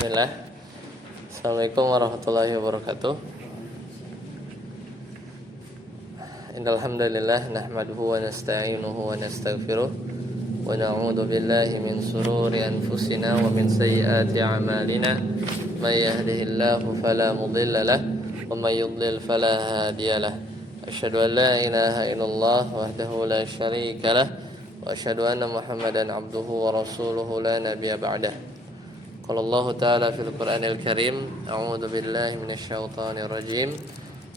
Bismillah. Assalamualaikum warahmatullahi wabarakatuh. Innal hamdalillah nahmaduhu wa nasta'inuhu wa nastaghfiruh wa na'udzu billahi min shururi anfusina wa min sayyiati a'malina. May yahdihillahu fala mudilla lahu wa may yudlil fala hadiya lahu. Asyhadu an la ilaha illallah wahdahu la syarika lahu wa asyhadu anna Muhammadan abduhu wa rasuluhu la nabiyya ba'dahu. Qala Allah Ta'ala fil Qur'anil Karim, a'udzu billahi minasyaitonir rajim.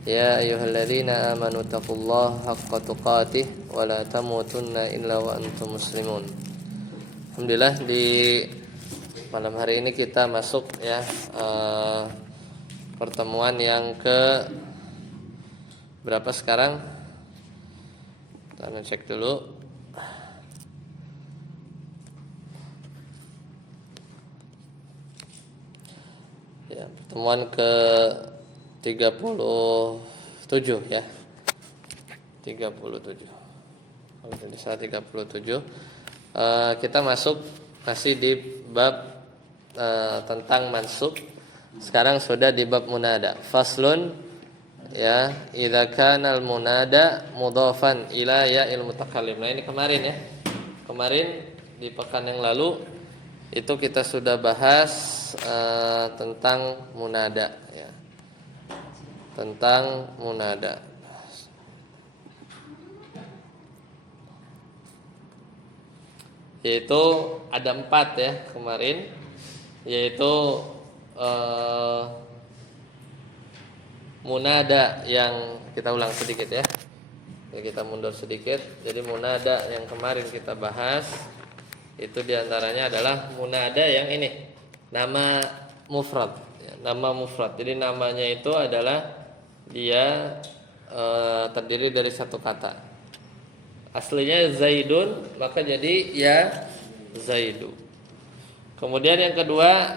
Ya ayyuhalladzina amanu taqullaha haqqa tuqatih wa la tamutunna illa wa antum muslimun. Alhamdulillah, di malam hari ini kita masuk ya pertemuan yang ke berapa sekarang? Kita cek dulu. Ya, pertemuan ke 37 ya. 37. Kalau tidak salah 37. Kita masuk masih di bab tentang mansub. Sekarang sudah di bab munada. Faslun ya, idza kana al munada mudhafan ila ya'il mutakallim. Nah, ini kemarin ya. Kemarin di pekan yang lalu itu kita sudah bahas tentang munada ya. Tentang munada. Yaitu ada 4 ya kemarin, yaitu munada yang kita ulang sedikit ya. Kita mundur sedikit. Jadi munada yang kemarin kita bahas itu diantaranya adalah munada yang ini, nama mufrad ya, nama mufrad. Jadi namanya itu adalah dia terdiri dari satu kata. Aslinya Zaidun, maka jadi ya Zaidu. Kemudian yang kedua,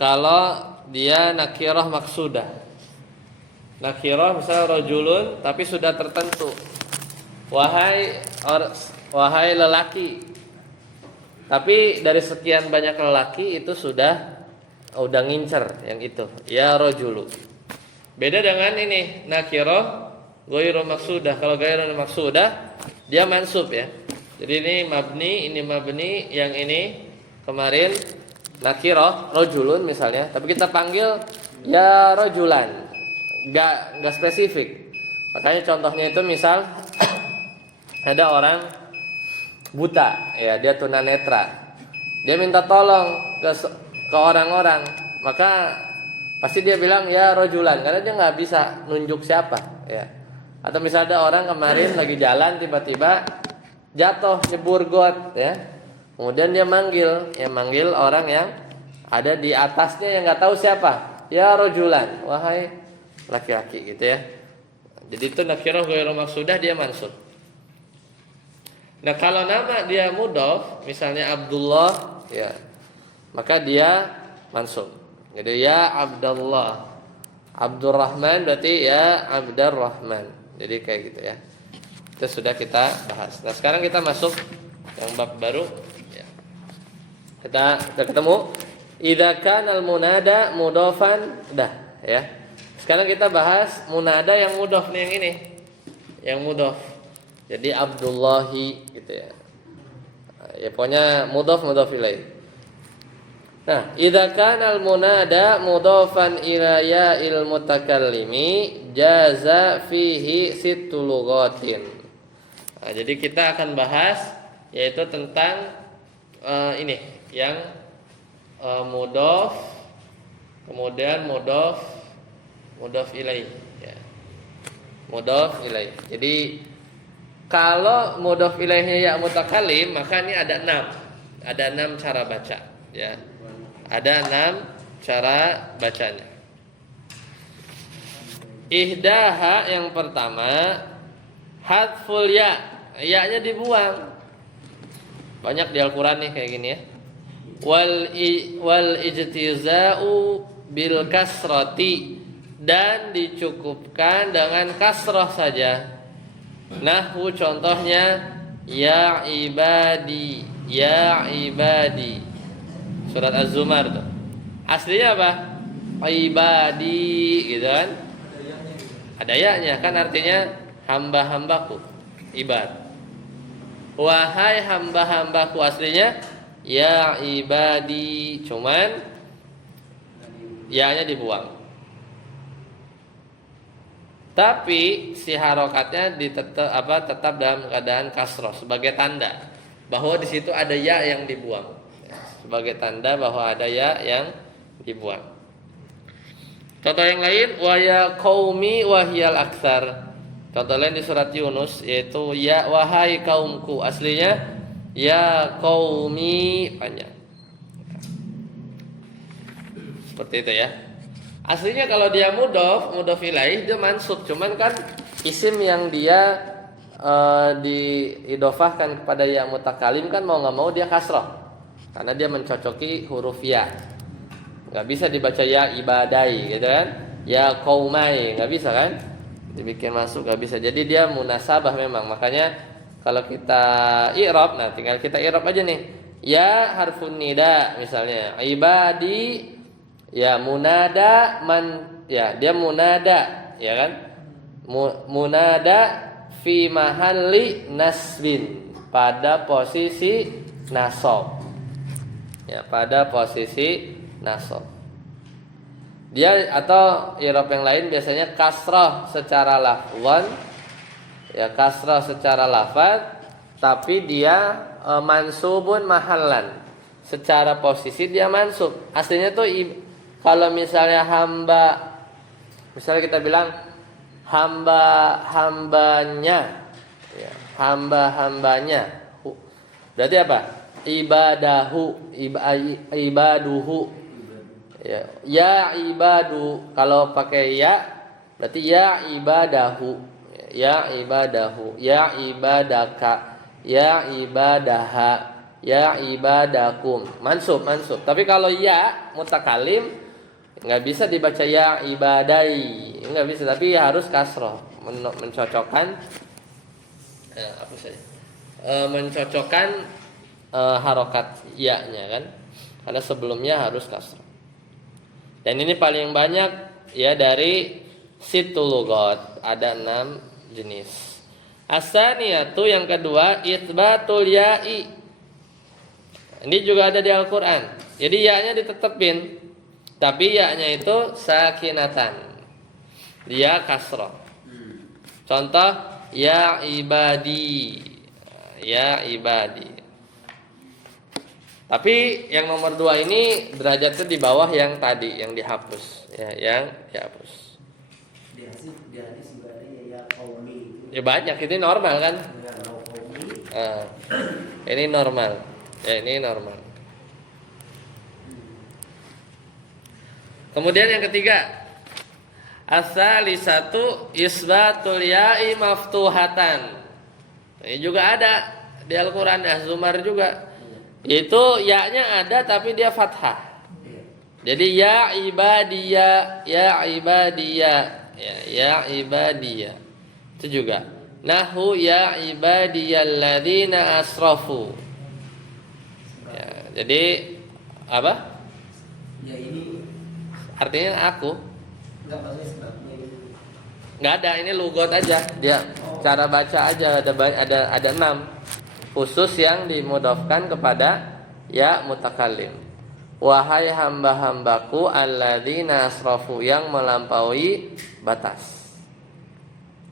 kalau dia nakirah maksudah. Nakirah misalnya rajulun tapi sudah tertentu. Wahai lelaki. Tapi dari sekian banyak lelaki itu sudah ngincer yang itu. Ya rajulu. Beda dengan ini nakirah ghairu maksudah. Kalau ghairu maksudah dia mansub ya. Jadi ini mabni, yang ini kemarin nakirah rajulun misalnya, tapi kita panggil ya rajulan. Enggak spesifik. Makanya contohnya itu misal ada orang buta ya, dia tunanetra. Dia minta tolong ke orang-orang, maka pasti dia bilang ya rajulan, karena dia nggak bisa nunjuk siapa ya. Atau misalnya ada orang kemarin lagi jalan tiba-tiba jatuh nyebur got ya. Kemudian dia manggil orang yang ada di atasnya yang nggak tahu siapa. Ya rajulan, wahai laki-laki gitu ya. Jadi itu nakirah ghairu maksudah, dia mansub. Nah, kalau nama dia mudhaf, misalnya Abdullah ya, maka dia mansub. Jadi ya Abdullah. Abdurrahman berarti ya Abdurrahman. Jadi kayak gitu ya. Itu sudah kita bahas. Nah, sekarang kita masuk yang bab baru ya. Kita ketemu idza kana al munada mudhafan dah ya. Sekarang kita bahas munada yang mudhaf nih, yang ini. Yang mudhaf. Jadi Abdullahi gitu ya. Ya pokoknya mudhaf ilaih. Nah, idza kana al-munada mudhafan ila ya'il mutakallimi jaza fihi sittu lughatin. Nah, jadi kita akan bahas yaitu tentang ini yang mudhaf, kemudian mudhaf ilaih ya. Mudhaf ilaih. Jadi kalau mudhaf ilaihnya ya mutakallim, maka ini ada 6. Ada 6 cara baca ya. Ada 6 cara bacanya. Ihdaha yang pertama hadful ya. Ya-nya dibuang. Banyak di Al-Qur'an nih kayak gini ya. Wal ijtiza'u bil kasrati, dan dicukupkan dengan kasrah saja. Nahwu contohnya ya ibadi, ya ibadi. Surat Az-Zumar tuh. Aslinya apa? Ibadi gitu kan? Ada ya-nya kan artinya hamba-hambaku. Ibad. Wahai hamba-hambaku, aslinya ya ibadi, cuman ya-nya dibuang. Tapi si harokatnya tetap dalam keadaan kasroh sebagai tanda bahwa di situ ada ya yang dibuang. Sebagai tanda bahwa ada ya yang dibuang. Contoh yang lain, wa ya qaumi wahyal aksar. Contoh lain di surat Yunus yaitu ya wahai kaumku, aslinya ya qaumi panjang. Seperti itu ya. Aslinya kalau dia mudhof ilaih dia mansub, cuman kan isim yang dia diidofahkan kepada ya mutakalim kan mau nggak mau dia kasroh karena dia mencocoki huruf ya. Nggak bisa dibaca ya ibadai gitu kan, ya qaumai nggak bisa kan, dibikin masuk nggak bisa. Jadi dia munasabah memang. Makanya kalau kita i'rab, nah tinggal kita i'rab aja nih. Ya harfun nida misalnya, ibadi ya munada man, ya dia munada ya kan, munada fi mahalli nasbin, pada posisi nasab. Ya, pada posisi nasab. Dia atau i'rab yang lain biasanya kasrah secara lafzan, ya kasrah secara lafaz, tapi dia mansubun mahallan. Secara posisi dia mansub. Aslinya tuh kalau misalnya hamba, misalnya kita bilang hamba-hambanya, ya, hamba-hambanya. Berarti apa? Ibadahu, ibaduhu. Ya ibadu, kalau pakai ya berarti ya ibadahu, ya ibadahu, ya ibadaka, ya ibadaha, ya ibadakum. Mansub. Tapi kalau ya mutakalim nggak bisa dibaca ya ibadai, nggak bisa, tapi harus kasroh, mencocokkan mencocokkan harokat ya-nya kan, karena sebelumnya harus kasroh. Dan ini paling banyak ya dari situ lugat, ada 6 jenis. Asaniyatu yang kedua itsbatul ya'i. Ini juga ada di Al-Qur'an. Jadi ya-nya ditetepin, tapi ya-nya itu sakinatan. Dia kasrah. Contoh ya ibadi. Ya ibadi. Tapi yang nomor 2 ini derajatnya di bawah yang tadi, yang dihapus, ya, yang dihapus. Ya banyak, ini normal kan? Ini normal, ya ini normal. Kemudian yang ketiga, as-salisatu isbatul ya'i maftuhatan. Ini juga ada di Al-Qur'an, Az-Zumar juga. Itu ya-nya ada tapi dia fathah. Jadi ya ibadiyah, ya ibadiyah, ya ibadiyah. Itu juga. Nahu ya ibadiyalladzina asrafu. Ya, jadi apa? Ya ini artinya aku. enggak maksudnya sebabnya ini. Enggak ada, ini lugot aja. Dia cara baca aja ada 6. Khusus yang dimudhafkan kepada ya mutakallim. Wahai hamba-hambaku alladzina asrafu, yang melampaui batas.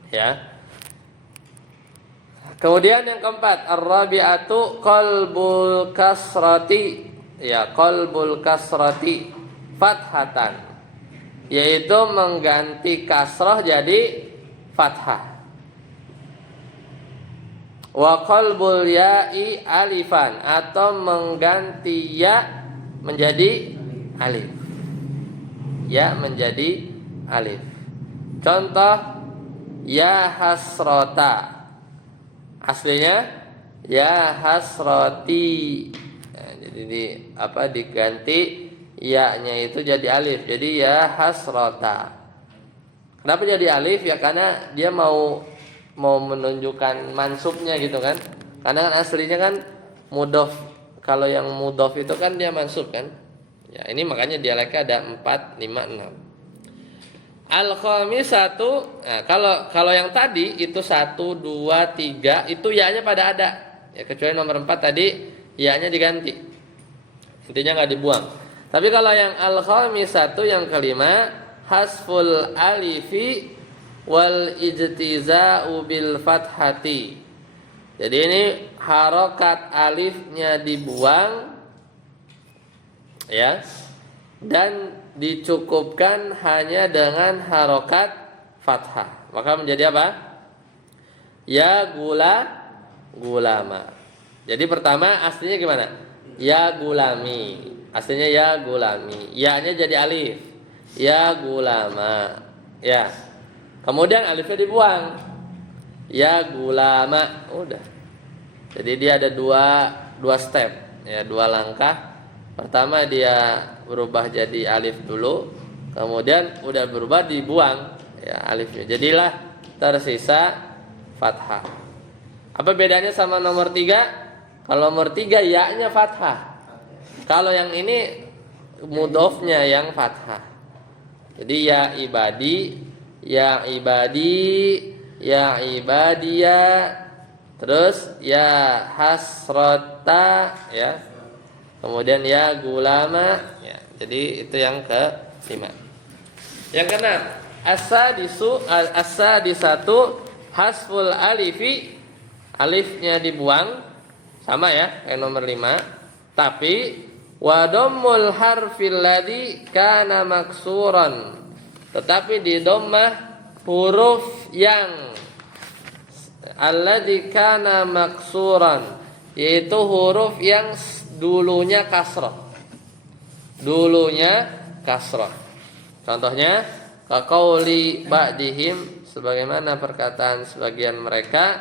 Ya. Kemudian yang keempat, ar-rabi'atu qalbul kasrati. Ya, qalbul kasrati fathatan. Yaitu mengganti kasrah jadi fathah. Wa qalbul ya'i alifan, atau mengganti ya menjadi alif. Ya menjadi alif. Contoh ya hasrota. Aslinya ya hasroti. Nah, jadi diganti ya-nya itu jadi alif. Jadi ya hasrota. Kenapa jadi alif? Ya karena dia mau menunjukkan mansubnya gitu kan. Karena kan aslinya kan mudhof. Kalau yang mudhof itu kan dia mansub kan. Ya, ini makanya dialeknya ada 4, 5, 6. Al-khamisatu, nah, kalau yang tadi itu 1, 2, 3 itu ya-nya pada ada. Ya, kecuali nomor 4 tadi ya-nya diganti. Intinya nggak dibuang. Tapi kalau yang al-khamisatu yang kelima, hasful alifi wal ijtiza'u bil fathati. Jadi ini harokat alifnya dibuang, ya, dan dicukupkan hanya dengan harokat fathah. Maka menjadi apa? Ya gulama. Jadi pertama aslinya gimana? Ya gulami. Aslinya ya gulami. Ya-nya jadi alif. Ya gulama. Ya. Kemudian alifnya dibuang. Ya gulama. Udah. Jadi dia ada dua step, ya, 2 langkah. Pertama dia berubah jadi alif dulu, kemudian udah berubah dibuang, ya, alifnya. Jadilah tersisa fathah. Apa bedanya sama nomor 3? Kalau nomor 3 ya-nya fathah. Kalau yang ini mudhofnya yang fathah. Jadi ya ibadi, ya ibadi, ya ibadia, terus ya hasrota, ya. Kemudian ya gulama, ya. Jadi itu yang ke-5. Yang ke-6, as-sadisatu hasful alifi, alifnya dibuang, sama ya kayak nomor 5. Tapi wa dhammul harfil ladzi kana maksuran, tetapi di dhammah huruf yang alladzi kana maksuran, yaitu huruf yang dulunya kasrah. Dulunya kasrah. Contohnya kaqauli ba'dihim, sebagaimana perkataan sebagian mereka,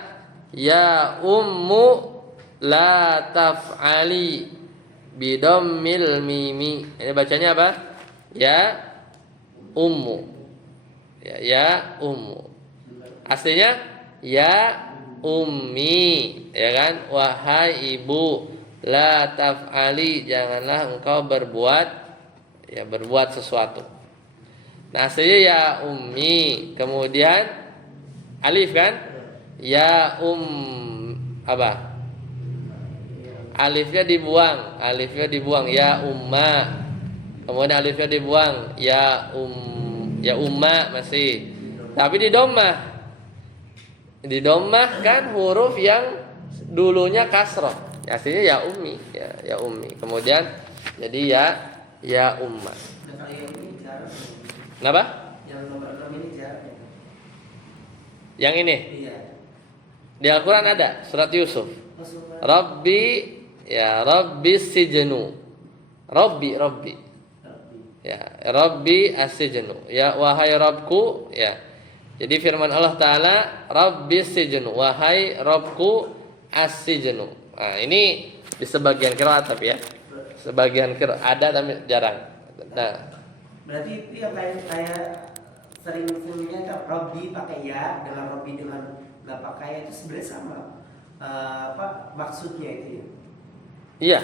ya ummu la taf'ali bidammil mimi. Ini bacanya apa? Ya ummu. Ya ummu. Aslinya ya ummi, ya kan? Wahai ibu, la taf'ali, janganlah engkau berbuat sesuatu. Nah, aslinya ya ummi, kemudian alif kan? Ya apa? Alifnya dibuang ya umma. Kemudian alifnya dibuang ya umma masih. Tapi di dhammah kan huruf yang dulunya kasroh. Aslinya ya ummi, ya ummi. Kemudian jadi ya umma. Kenapa? Yang nomor 6 ini jarang. Yang ini? Iya. Di Al-Quran ada surat Yusuf. Rabbi sijnu. Rabbi. Ya, Rabbi as-sijnu. Ya, wahai Rabbku, ya. Jadi firman Allah Ta'ala, Rabbi sijnu, wahai Rabbku as-sijnu. Nah, ini di sebagian qiraat tapi ya. Sebagian qiraat ada tapi jarang. Nah, berarti itu yang kayak sering-seringnya kan Rabbi pakai ya, dengan Rabbi dengan nggak pakai itu sebenarnya sama. Apa maksudnya itu ya? Iya.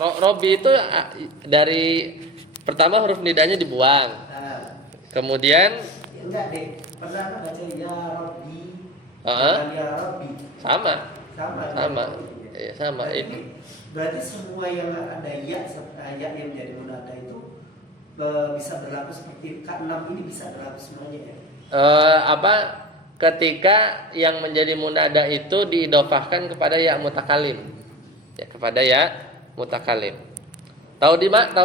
Rabbi itu dari pertama huruf nidanya dibuang. Kemudian enggak deh. Pernah baca ya Rabbi? Ya Rabbi. Sama. Iya, sama. Berarti semua yang ada ya yang menjadi munada itu bisa berlaku seperti K6 ini bisa berlaku semuanya ya? Ketika yang menjadi munada itu diidhofahkan kepada ya mutakalim. Ya, kepada ya mutakalim. Tahu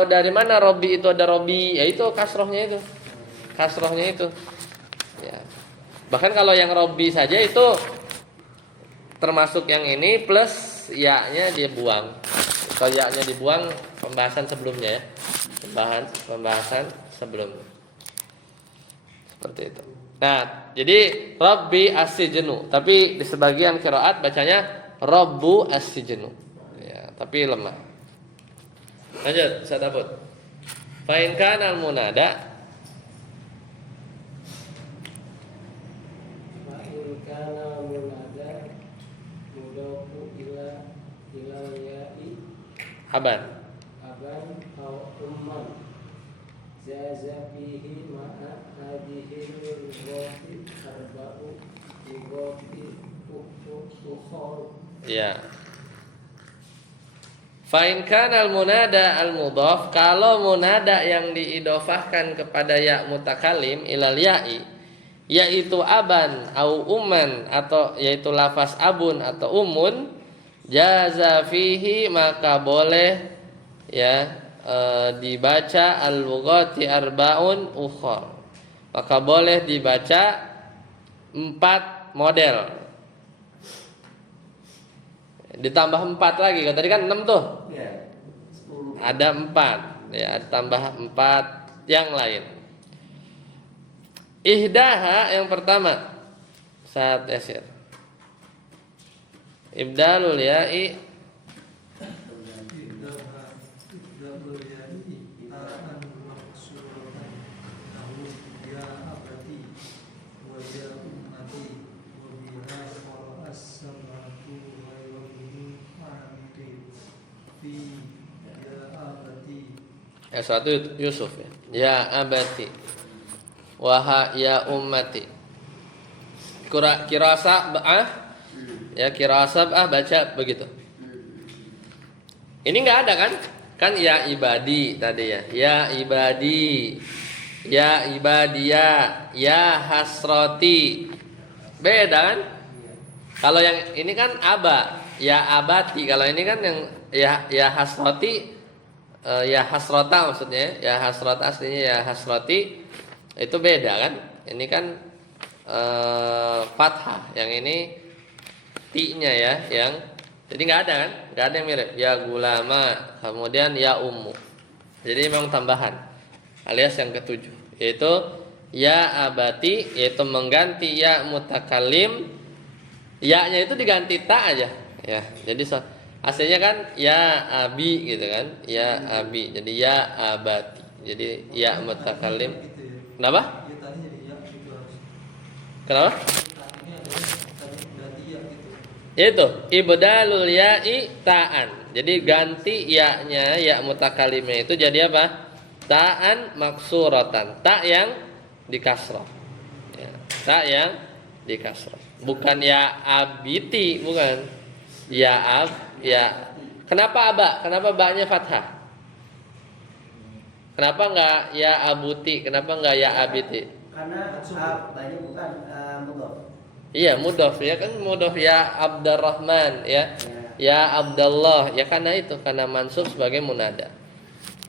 dari mana Robbi itu ada Robbi? Ya itu kasrohnya itu. Ya. Bahkan kalau yang Robbi saja itu termasuk yang ini plus ya-nya dia buang. Kalau ya-nya dibuang pembahasan sebelumnya ya. Pembahasan sebelumnya. Seperti itu. Nah, jadi Rabbi as-sijnu, tapi di sebagian qiraat bacanya Rabbu as-sijnu. Ya, tapi lemah. Lanjut, saya dapat. Fa in kana al-munada mudafu ila ya'i haban. aban au umman jaza fihi ma'a hadhihi lughati arba'u lughati ukhra. Ya. Fa'in kana al-munada al-mudhaf, kalau munada yang diidofahkan kepada ya mutakallim ilal ya'i, yaitu aban au umman, atau yaitu lafaz abun atau umun, jaza fihi, maka boleh ya dibaca al-lughati arba'un ukhar, maka boleh dibaca 4 model, ditambah 4 lagi, kan tadi kan 6 tuh. Ya, 10. Ada 4 ya, tambah 4 yang lain. Ihdaha yang pertama saat yasir, ibdalul ya'i suatu Yusuf ya. Ya abati waha ya ummati. Kira sab'ah ya, kira sab'ah baca begitu. Ini enggak ada kan? Kan ya ibadi tadi ya. Ya ibadi, ya ibadiya, ya hasrati. Beda kan? Kalau yang ini kan aba, ya abati. Kalau ini kan yang ya hasrati, ya hasrota maksudnya, ya hasrota aslinya ya hasrati, itu beda kan? Ini kan fathah, yang ini ti-nya ya, yang jadi nggak ada kan? Nggak ada yang mirip. Ya gulama, kemudian ya ummu. Jadi memang tambahan, alias yang ketujuh, yaitu ya abati, yaitu mengganti ya mutakallim, ya-nya itu diganti ta aja ya. Jadi aslinya kan ya abi gitu kan, ya abi, jadi ya abati, jadi ya mutakallim. Kenapa? Kenapa? Yaitu ibdalul ya'i ta'an, jadi ganti ya-nya, ya mutakallimnya itu jadi apa? Ta'an maksuratan, ta yang dikasrah ya, ta yang dikasrah, bukan ya abiti, bukan ya ya. Kenapa aba? Kenapa ba-nya fathah? Kenapa enggak ya abuti? Kenapa enggak ya abiti? Karena banyak bukan mudhof. Iya mudhof ya kan, mudhof ya Abdurrahman ya, ya Abdullah ya, karena itu karena mansub sebagai munada.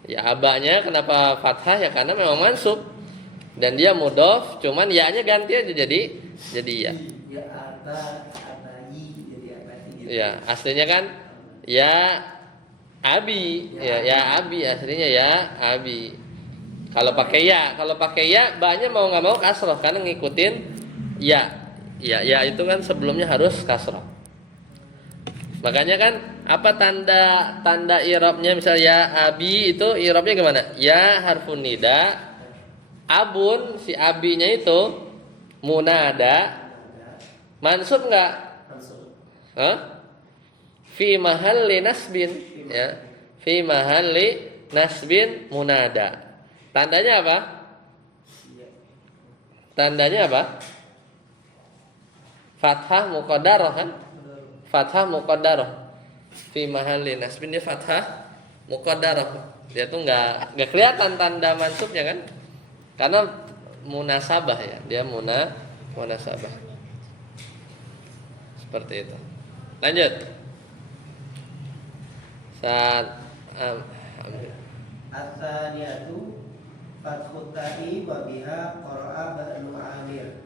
Ya abanya kenapa fathah? Ya karena memang mansub dan dia mudhof, cuman ya-nya ganti aja jadi ya. Ya abai jadi abati gitu. Ya aslinya kan ya abi ya abi, aslinya ya abi. Kalau pakai ya ba-nya mau nggak mau kasroh karena ngikutin ya itu kan sebelumnya harus kasroh. Makanya kan apa tanda i'rabnya, misalnya ya abi itu i'rabnya gimana? Ya harfun nida, abun si abinya itu munada, mansub enggak? Mansub. Fi mahalli nasbin ya, fi mahalli nasbin munada. Tandanya apa? Tandanya apa? Fathah muqaddarah kan? Fathah muqaddarah. Fi mahalli nasbin, dia fathah muqaddarah. Dia tuh enggak kelihatan tanda mansubnya kan? Karena munasabah ya, dia munasabah. Seperti itu. Lanjut. Saat As-saniyatu fathut ta'i wa biha qara'a ba'nu amir.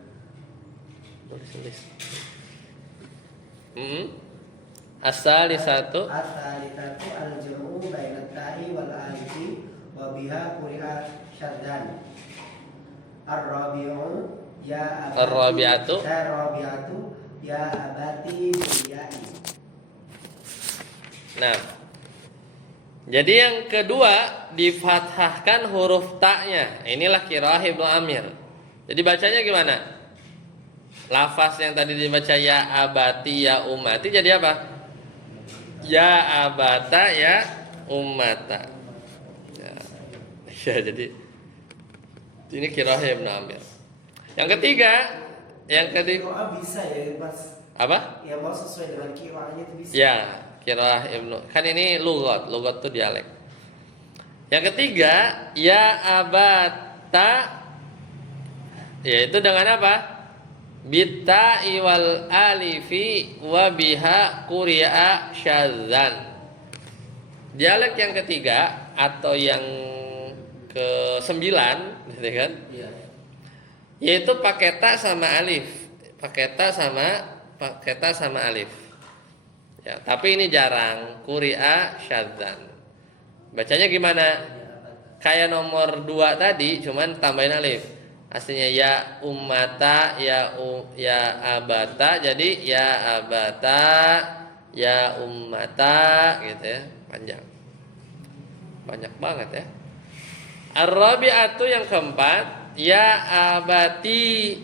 As-salisatu As-salisatu al-jam'u bainat ta'i wal alifi wa biha quri'a syaddan. Ar-rabi'u ya abati, ar-rabi'atu ya abati bil ya'i. Nah, jadi yang kedua difathahkan huruf ta-nya. Inilah qiraah Ibnu Amir. Jadi bacanya gimana? Lafaz yang tadi dibaca ya abati ya ummati jadi apa? Ya abata ya ummata. Ya, jadi ini qiraah Ibnu Amir. Yang ketiga, Doa bisa ya mas. apa? Ya mau sesuai dengan kiranya itu bisa. Ya, qiraah Ibnu. Kan ini lugat tuh dialek. Yang ketiga, ya abata, yaitu dengan apa? Bitta iwal alifi wa biha quri'a syadzan. Dialek yang ketiga atau yang ke-9, gitu kan? Iya. Yaitu pakai ta sama alif. Pakai ta sama alif. Ya, tapi ini jarang, quri'a syadzan. Bacanya gimana? Kayak nomor 2 tadi, cuman tambahin alif. Aslinya ya ummata, ya abata, jadi ya abata, ya ummata, gitu ya, panjang, banyak banget ya. Ar-rabi'atu yang keempat, ya abati.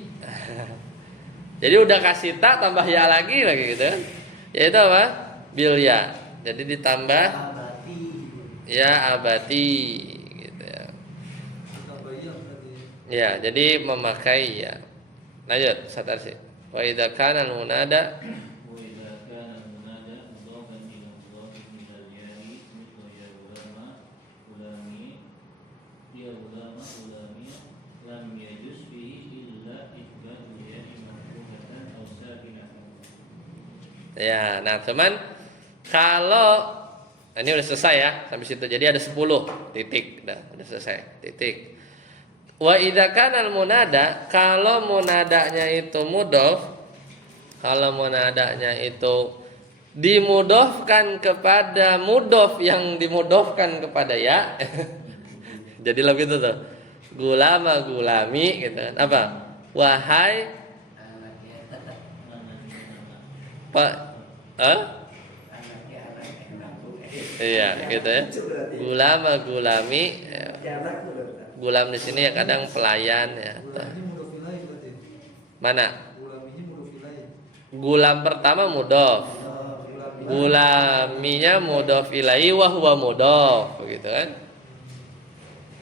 Jadi udah kasih tak tambah ya lagi gitu kan? Yaitu apa? Bil ya. Jadi ditambah Abati. ya abati. Ya, jadi memakai ya. Lanjut, satar sih. Wa idza kana al-munada وإذا كان المنادى مضافا إلى مضاف إلى الياء مثل يا غلام غلامي يا غلام غلامي لم يجوز فيه إلا إثبات الياء مفتوحة أو ساكنة. ya. Nah, cuman kalau ini udah selesai ya sampai situ. Jadi ada 10 titik. Udah selesai. Titik. Wa idza kana al-munada, kalau munadanya itu mudhof, kalau munadanya itu dimudhofkan kepada mudhof yang dimudhofkan kepada ya. Jadi lebih itu tuh. Gulama gulami gitu kan. Apa? Wahai Pak Iya, gitu ya. Gulama gulami. Gulam di sini ya kadang pelayan ya. Mana? Gulam pertama mudhof. Gulaminya mudhof ilaihi wa huwa mudhof, begitu kan?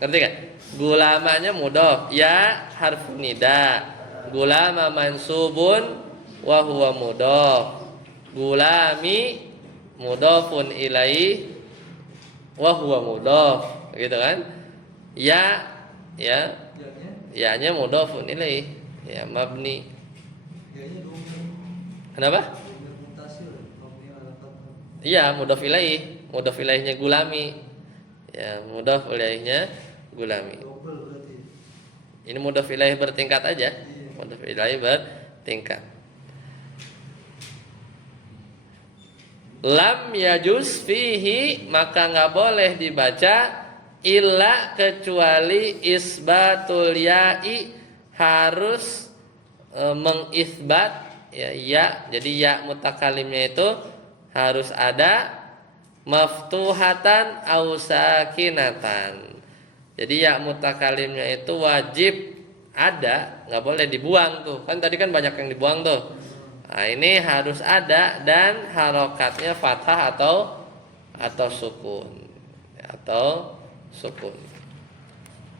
Ngerti kan? Gulamanya mudhof, ya harfun nida. Gulama mansubun wa huwa mudhof. Gulami mudhofun ilaihi wa huwa mudhof, gitu kan? Ya, ya-nya mudhofun ilaih, ya mabni. Kenapa? Iya, mudhof ilaihnya gulami. Ya, mudhof ilaihnya gulami. Ini mudhof ilaih bertingkat aja. Mudhof ilaih bertingkat. Lam yajuz fihi, maka nggak boleh dibaca illa kecuali isbatul ya'i, harus mengisbat ya. Jadi ya mutakalimnya itu harus ada maftuhatan au sakinatan. Jadi ya mutakalimnya itu wajib ada, nggak boleh dibuang tuh. Kan tadi kan banyak yang dibuang tuh. Nah, ini harus ada dan harokatnya fathah atau sukun. Sukun.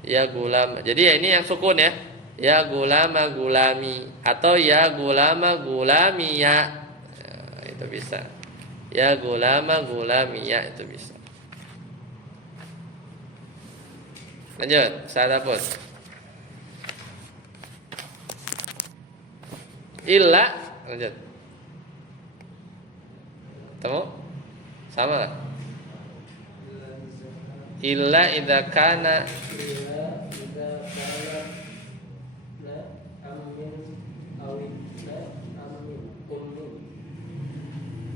Ya gulam. Jadi ya ini yang sukun ya. Ya gulama gulami atau ya gulama gulamiya. Ya, itu bisa. Ya gulama gulamiya itu bisa. Lanjut, saya dapur. Illa, lanjut. Temu? Sama lah. Illa idza kana Illa idza kana la amin awin la amin ummin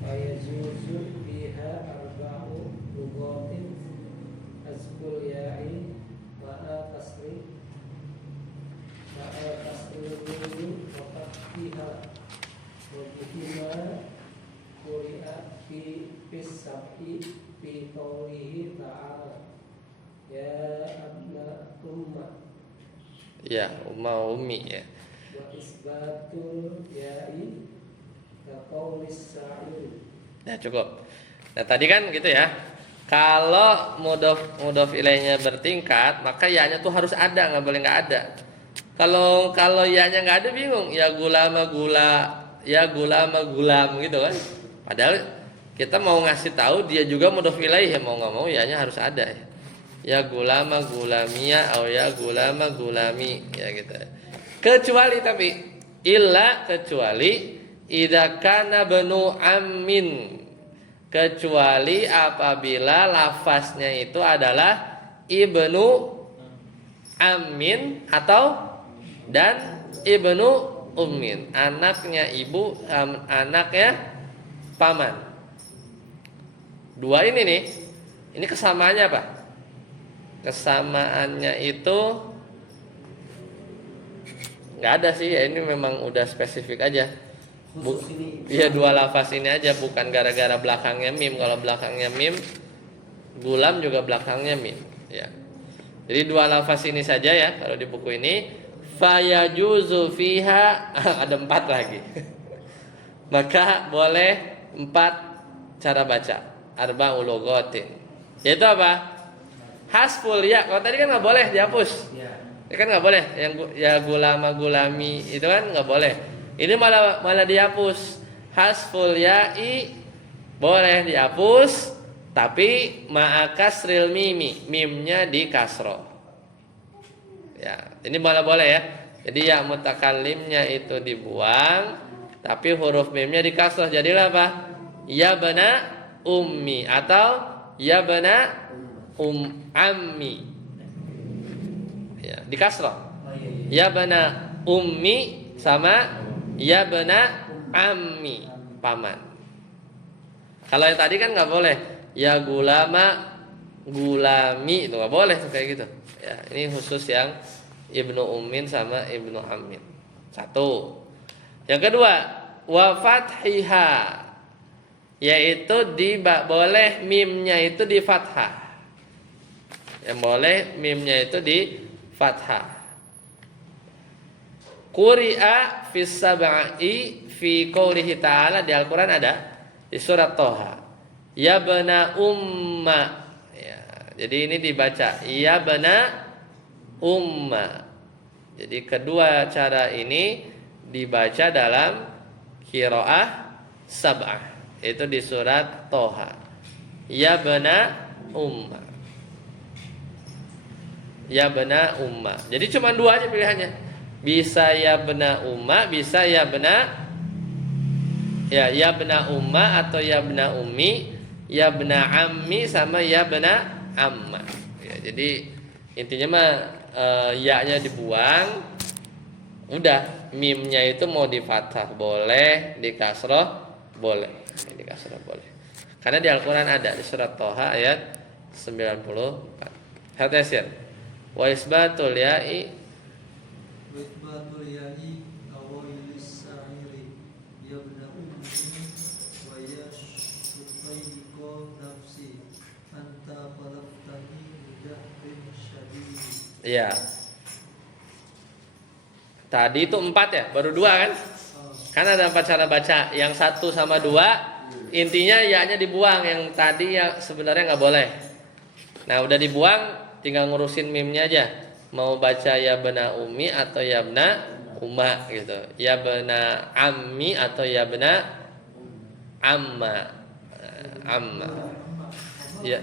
fayazuzu biha arba'u lugatin azkul ya'i ma'a tasrif ini wakat fiha wabihima kuri'a fi sabi fi qawlihi ta'ala ya abna umma, ya ummi ya. wa isbatul ya'i ka qawlis sa'il. Ya cukup. Nah tadi kan gitu ya. Kalau mudhof ilaihnya bertingkat, maka ya-nya tuh harus ada, nggak boleh nggak ada. Kalau ya-nya nggak ada bingung, ya gulama gula, ya gulama gulam gitu kan. Padahal kita mau ngasih tahu dia juga mudhof ilaih, mau nggak mau ya-nya harus ada ya. Ya gulama gulamia atau ya gulama gulami ya gitu. Kecuali tapi kecuali idza kana banu ammin, kecuali apabila lafaznya itu adalah ibnu amin atau dan ibnu ummin, anaknya ibu, anaknya paman. Dua ini nih, ini kesamaannya apa? Kesamaannya itu nggak ada sih ya, ini memang udah spesifik aja. Khusus ini. Iya, dua lafaz ini aja, bukan gara-gara belakangnya mim. Kalau belakangnya mim, gulam juga belakangnya mim ya. Jadi dua lafaz ini saja ya kalau di buku ini. Fayajuzu fiha ada 4 lagi. Maka boleh 4 cara baca, arba'u lughatin. Yaitu apa? Hasful ya. Kalau tadi kan nggak boleh dihapus. Ya. Ya kan nggak boleh, yang ya gulama gulami itu kan nggak boleh. Ini malah dihapus. Hasful ya'i boleh dihapus, tapi ma'akasril mimi, mimnya di kasro. Ya, ini malah boleh ya. Jadi ya mutakallimnya itu dibuang, tapi huruf mimnya di kasro. Jadilah apa? Ya bana ummi atau ya bana ammi. Ya, di kasro. Oh, iya. Ya bana ummi sama ya bana ammi, paman. Kalau yang tadi kan nggak boleh. Ya gulama gulami itu nggak boleh kayak gitu. Ya, ini khusus yang ibnu ummin sama ibnu ammin. 1. Yang kedua, wa fathiha, yaitu boleh mimnya itu di fathah. Yang boleh mimnya itu di fathah. Quri'a fis sab'i fi qoulihi ta'ala, di Al-Qur'an ada di surat Toha. Ya bana umma. Ya, jadi ini dibaca ya bana umma. Jadi kedua cara ini dibaca dalam qiraah sab'ah, itu di surat Toha. Ya bana umma. Ya bana umma. Jadi cuma 2 aja pilihannya. Bisa ya bena umma, bisa ya bena umma atau ya bena ummi, ya bena ammi sama ya bena amma. Ya, jadi intinya mah ya-nya dibuang. Udah, mimnya itu mau di fathah boleh, di kasroh boleh. Di kasroh boleh. Karena di Al-Qur'an ada di surat Toha ayat 94. Hadasir. Wa isbatul ya'i Witbatul ya'i awailis sa'iri yabna ummi wa yashufayko nafsi anta falaftani mudahrin syadid. Ya. Tadi itu 4 ya, baru 2 kan? Kan ada 4 cara baca. Yang 1 sama 2 intinya ya-nya dibuang. Yang tadi ya sebenarnya nggak boleh. Nah udah dibuang, tinggal ngurusin mimnya aja. Mau baca ya bena ummi atau ya bena umma gitu. Ya bena ammi atau ya bena amma. Amma. Ya,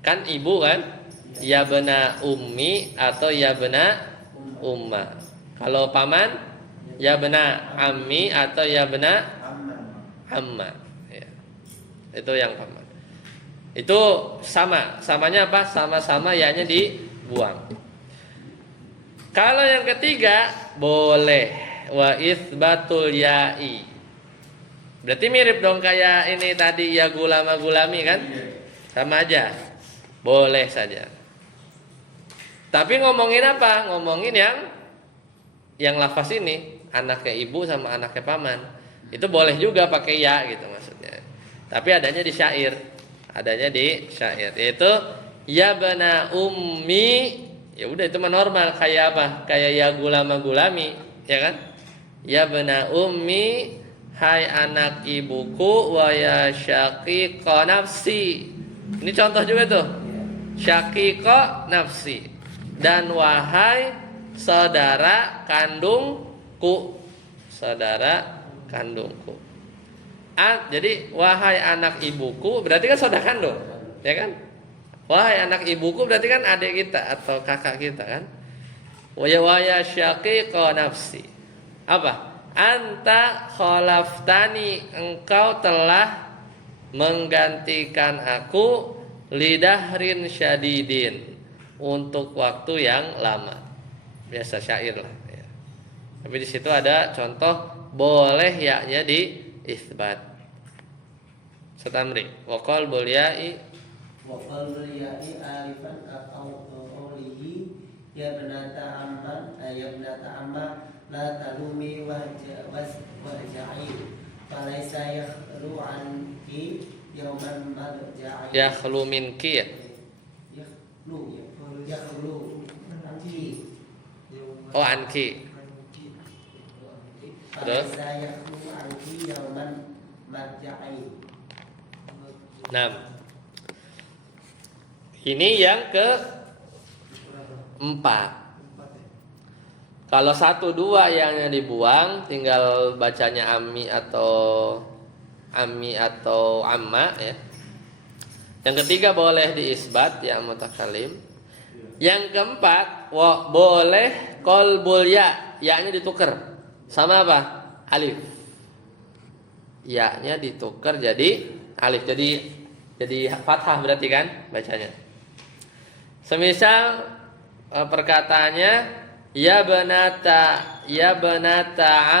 kan ibu kan? Ya bena ummi atau ya bena umma. Kalau paman ya bena ammi atau ya bena amma. Ya. Itu yang paman. Itu samanya apa? Sama-sama ya-nya dibuang. Kalau yang ketiga boleh wa itsbatul ya'i. Berarti mirip dong kayak ini tadi ya gulama gulami kan? Sama aja. Boleh saja. Tapi ngomongin apa? Ngomongin yang lafaz ini, anaknya ibu sama anaknya paman. Itu boleh juga pakai ya gitu maksudnya. Tapi adanya di syair. Yaitu ya bana ummi. Ya udah itu mah normal, kayak apa? Kayak ya gulama gulami, ya kan? Ya bana ummi hai anak ibuku, wa ya syaqiqa nafsi. Ini contoh juga tuh. Syaqiqa nafsi. Dan wahai saudara kandungku. Saudara kandungku. Jadi wahai anak ibuku berarti kan saudara kandung, ya kan? Wahai anak ibuku berarti kan adik kita atau kakak kita kan? Wa syaqiqa nafsi. Apa? Anta khalaftani, engkau telah menggantikan aku lidahrin syadidin, untuk waktu yang lama. Biasa syair lah ya. Tapi di situ ada contoh boleh yaknya di isbat. Setamri wa qalbul ya'i alifan atau qawlihi ya benata amma la talumi wajai falaisa yakhlu anki yawman madja'i yakhlu minki ya. yakhlu anki Oh anki. Terus falaisa yakhlu anki yawman madja'i. Nah, ini yang keempat. Kalau 1, 2 yang dibuang, tinggal bacanya ami atau amma ya. Yang ketiga boleh diisbat ya mutakallim. Yang keempat boleh qalbul ya, ya-nya ditukar sama apa? Alif. Ya-nya ditukar jadi alif, jadi fathah berarti kan bacanya. Semisal perkataannya ya benata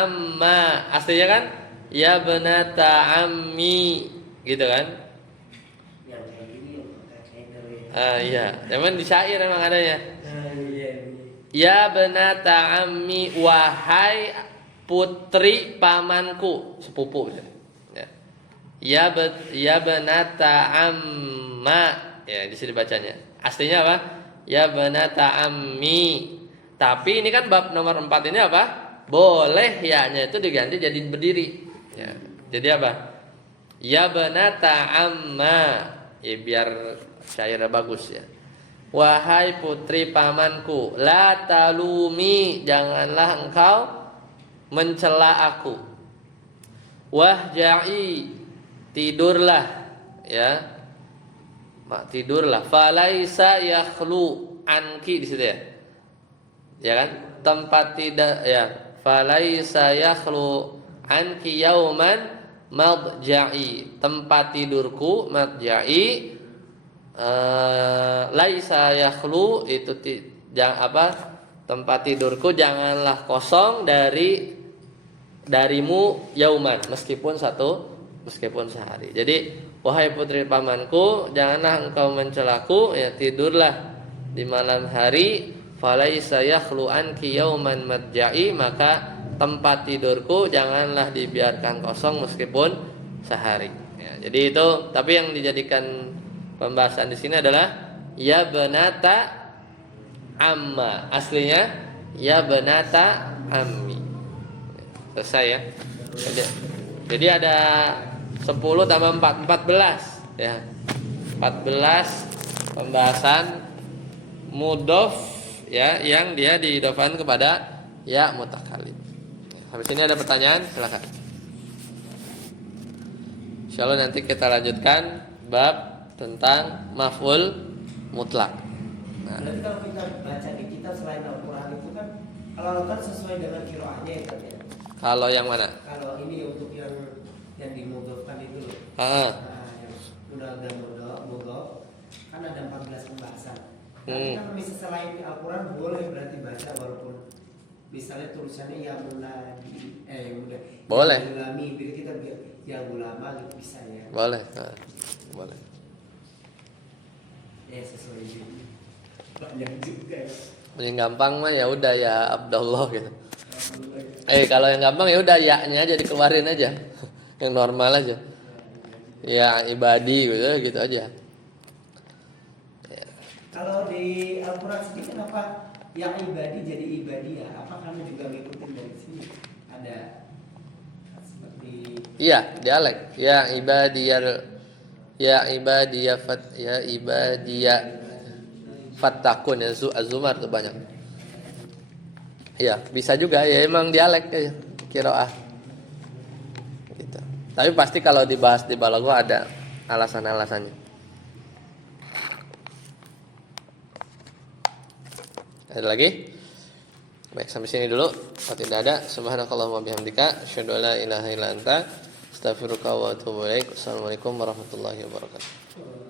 amma, aslinya kan ya benata ammi gitu kan. Yang kayak gini Iya, emang di syair emang adanya. Ya benata ammi, wahai putri pamanku, sepupu gitu. Ya benata amma, ya di sini bacanya. Aslinya apa? Ya benata ammi. Tapi ini kan bab nomor 4 ini apa? Boleh ya-nya itu diganti jadi berdiri. Ya. Jadi apa? Ya benata amma. Ya biar syairnya bagus ya. Wahai putri pamanku, la talumi, janganlah engkau mencela aku. Wahja'i, tidurlah ya. Tidurlah. Falaisa yakhlu anki di situ ya. Ya kan? Tempat tidak ya. Falaisa yakhlu anki yauman madja'i. Tempat tidurku madja'i. Laisa yakhlu itu tempat tidurku janganlah kosong darimu yauman, meskipun sehari. Jadi wahai putri pamanku, janganlah engkau mencelaku, ya tidurlah di malam hari. Falaisa yakhlu anki yauman madja'i, maka tempat tidurku janganlah dibiarkan kosong meskipun sehari. Ya, jadi itu, tapi yang dijadikan pembahasan di sini adalah ya benata amma. Aslinya ya benata ammi. Selesai ya. Jadi ada 10 tambah 4, 14 ya. 14 pembahasan mudhof ya, yang dia diidhofan kepada ya mutakallim. Habis ini ada pertanyaan, silakan. Insyaallah nanti kita lanjutkan bab tentang maf'ul mutlak. Nah, berarti kalau kita baca di kitab selain Al-Quran itu kan kalau kan sesuai dengan qiraatnya ya. Kalau yang mana? Kalau ini untuk yang dimudhofkan itu loh. Yang udah mudhof kan ada 14 pembahasan. Tapi kan bisa selain Al-Quran boleh berarti baca walaupun misalnya tulisannya ya munadi boleh. Ya ulami, jadi kita ya ulama gitu bisa ya. Boleh. Boleh. Ya sesuai ini. Banyak juga ya. Yang gampang mah ya udah ya Abdullah gitu. Kalau yang gampang ya udah ya-nya aja dikeluarin aja. Yang normal aja. Ya ibadi gitu aja. Ya. Kalau di Al-Quran sendiri kenapa yang ibadi jadi ibadiyah? Apa kamu juga ngikutin dari sini? Ada seperti di Iya, dialek. Ya ibadiya fattakun ya az-zumar tuh banyak. Iya, bisa juga ya emang dialek ya qiraah. Gitu. Tapi pasti kalau dibahas di balaghah ada alasan-alasannya. Ada lagi? Baik, sampai sini dulu. Kalau tidak ada, subhanakallahumma bihamdika, asyhadu an la ilaha illa anta, astaghfiruka wa atubu ilaik. Assalamualaikum warahmatullahi wabarakatuh.